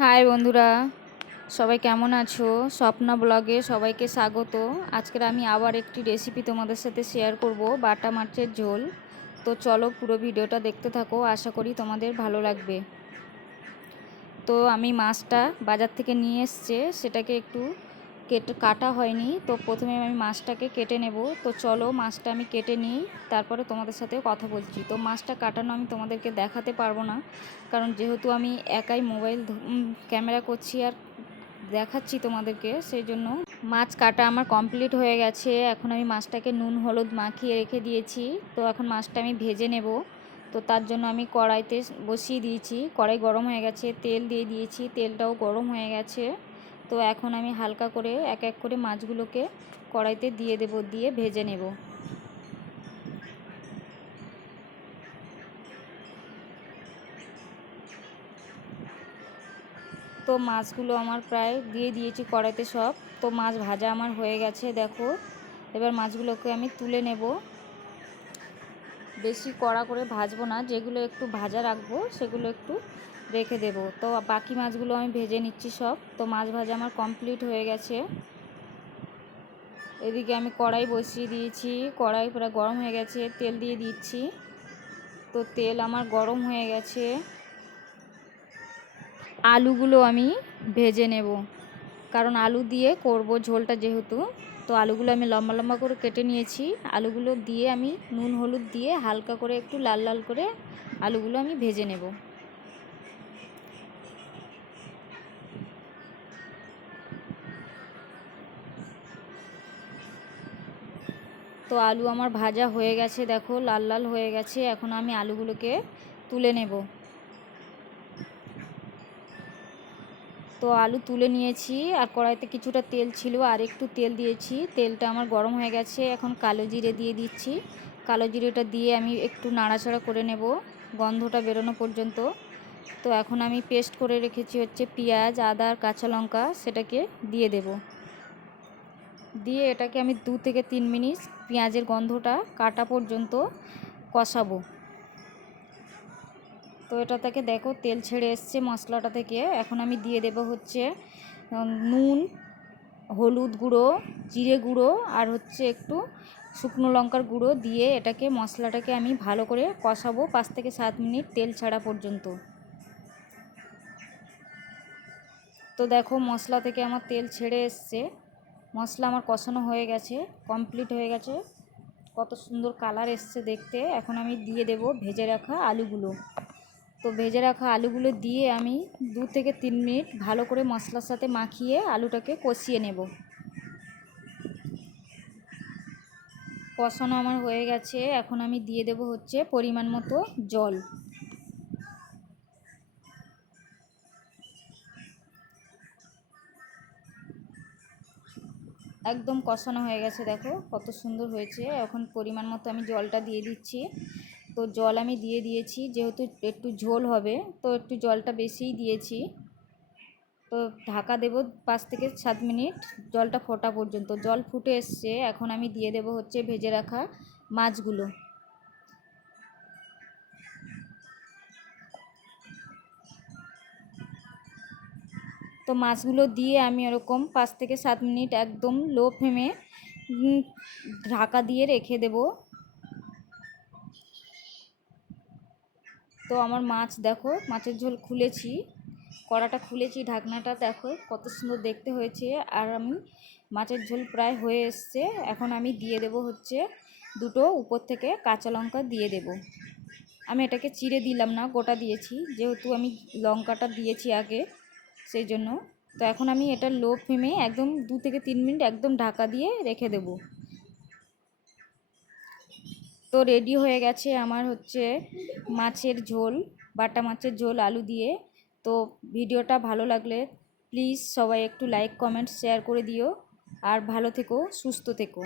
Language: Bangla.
হাই বন্ধুরা, সবাই কেমন আছো? স্বপ্না ব্লগে সবাইকে স্বাগত। আজকের আমি আবার একটি রেসিপি তোমাদের সাথে শেয়ার করব, বাটা মাছের ঝোল। তো চলো পুরো ভিডিওটা দেখতে থাকো, আশা করি তোমাদের ভালো লাগবে। তো আমি মাছটা বাজার থেকে নিয়ে এসছে, সেটাকে একটু কাটা হয়নি। তো প্রথমে আমি মাছটাকে কেটে নেব। তো চলো মাছটা আমি কেটে নিই, তারপরে তোমাদের সাথে কথা বলছি। তো মাছটা কাটানো আমি তোমাদেরকে দেখাতে পারবো না, কারণ যেহেতু আমি একাই মোবাইল ক্যামেরা করছি আর দেখাচ্ছি তোমাদেরকে, সেই জন্য। মাছ কাটা আমার কমপ্লিট হয়ে গেছে। এখন আমি মাছটাকে নুন হলুদ মাখিয়ে রেখে দিয়েছি। তো এখন মাছটা আমি ভেজে নেব। তো তার জন্য আমি কড়াইতে বসিয়ে দিয়েছি, কড়াই গরম হয়ে গেছে, তেল দিয়ে দিয়েছি, তেলটাও গরম হয়ে গেছে। তো এখন আমি হালকা করে এক এক করে মাছগুলোকে কড়াইতে দিয়ে দেব, দিয়ে ভেজে নেব। তো মাছগুলো আমার প্রায় দিয়ে দিয়েছি কড়াইতে সব। তো মাছ ভাজা আমার হয়ে গেছে দেখো। এবার মাছগুলোকে আমি তুলে নেব। বেশি কড়া করে ভাজবো না, যেগুলো একটু ভাজা রাখবো সেগুলো একটু রেখে দেব। তো বাকি মাছগুলো আমি ভেজে নিচ্ছি সব। তো মাছ ভাজা আমার কমপ্লিট হয়ে গেছে। এদিকে আমি কড়াই বসিয়ে দিয়েছি, কড়াই প্রায় গরম হয়ে গেছে, তেল দিয়ে দিচ্ছি। তো তেল আমার গরম হয়ে গেছে। আলুগুলো আমি ভেজে নেব, কারণ আলু দিয়ে করব ঝোলটা যেহেতু। তো আলুগুলো আমি লম্বা লম্বা করে কেটে নিয়েছি। আলুগুলো দিয়ে আমি নুন হলুদ দিয়ে হালকা করে একটু লাল লাল করে আলুগুলো আমি ভেজে নেব। তো আলু আমার ভাজা হয়ে গেছে দেখো, লাল লাল হয়ে গেছে। এখন আমি আলুগুলোকে তুলে নেব। তো আলু তুলে নিয়েছি, আর কড়াইতে কিছুটা তেল ছিল, আর একটু তেল দিয়েছি। তেলটা আমার গরম হয়ে গেছে। এখন কালো জিরে দিয়ে দিচ্ছি। কালো জিরেটা দিয়ে আমি একটু নাড়াচাড়া করে নেব গন্ধটা বেরোনো পর্যন্ত। তো এখন আমি পেস্ট করে রেখেছি হচ্ছে পেঁয়াজ, আদা আর কাঁচা লঙ্কা, সেটাকে দিয়ে দেব। দিয়ে এটাকে আমি 2 থেকে 3 মিনিট পেঁয়াজের গন্ধটা কাটা পর্যন্ত কষাবো। তো এটা থেকে দেখো তেল ছেড়ে এসছে মশলাটা থেকে। এখন আমি দিয়ে দেব হচ্ছে নুন, হলুদ গুঁড়ো, জিরে গুঁড়ো, আর হচ্ছে একটু শুকনো লঙ্কার গুঁড়ো দিয়ে এটাকে মশলাটাকে আমি ভালো করে কষাবো 5 থেকে 7 মিনিট তেল ছাড়া পর্যন্ত। তো দেখো মশলা থেকে আমার তেল ছেড়ে এসছে, মশলা আমার কষানো হয়ে গেছে, কমপ্লিট হয়ে গেছে। কত সুন্দর কালার এসছে দেখতে। এখন আমি দিয়ে দেব ভেজে রাখা আলুগুলো। তো ভেজে রাখা আলুগুলো দিয়ে আমি 2 থেকে 3 মিনিট ভালো করে মশলার সাথে মাখিয়ে আলুটাকে কষিয়ে নেব। কষানো আমার হয়ে গেছে। এখন আমি দিয়ে দেব হচ্ছে পরিমাণ মতো জল। একদম কষানো হয়ে গেছে দেখো কত সুন্দর হয়েছে। এখন পরিমাণ মতো আমি জলটা দিয়ে দিচ্ছি। তো জল আমি দিয়ে দিয়েছি, যেহেতু একটু ঝোল হবে তো একটু জলটা বেশিই দিয়েছি। তো ঢাকা দেব 5 থেকে 7 মিনিট জলটা ফোটা পর্যন্ত। জল ফুটে এসছে, এখন আমি দিয়ে দেব হচ্ছে ভেজে রাখা মাছগুলো। তো মাছগুলো দিয়ে আমি এরকম 5 থেকে 7 মিনিট একদম লো ফ্লেমে ঢাকা দিয়ে রেখে দেব। তো আমার মাছ দেখো, মাছের ঝোল খুলেছি, কড়াটা খুলেছি, ঢাকনাটা দেখো কত সুন্দর দেখতে হয়েছে। আর আমি মাছের ঝোল প্রায় হয়ে এসছে। এখন আমি দিয়ে দেব হচ্ছে দুটো উপর থেকে কাঁচা লঙ্কা দিয়ে দেব। আমি এটাকে চিড়ে দিলাম না, গোটা দিয়েছি, যেহেতু আমি লঙ্কাটা দিয়েছি আগে, সেই জন্য। তো এখন আমি এটা লো ফ্লেমে একদম 2 থেকে 3 মিনিট একদম ঢাকা দিয়ে রেখে দেব। তো রেডি হয়ে গেছে আমার হচ্ছে মাছের ঝোল, বাটা মাছের ঝোল আলু দিয়ে। তো ভিডিওটা ভালো লাগলে প্লিজ সবাই একটু লাইক কমেন্ট শেয়ার করে দিও। আর ভালো থেকো, সুস্থ থেকো।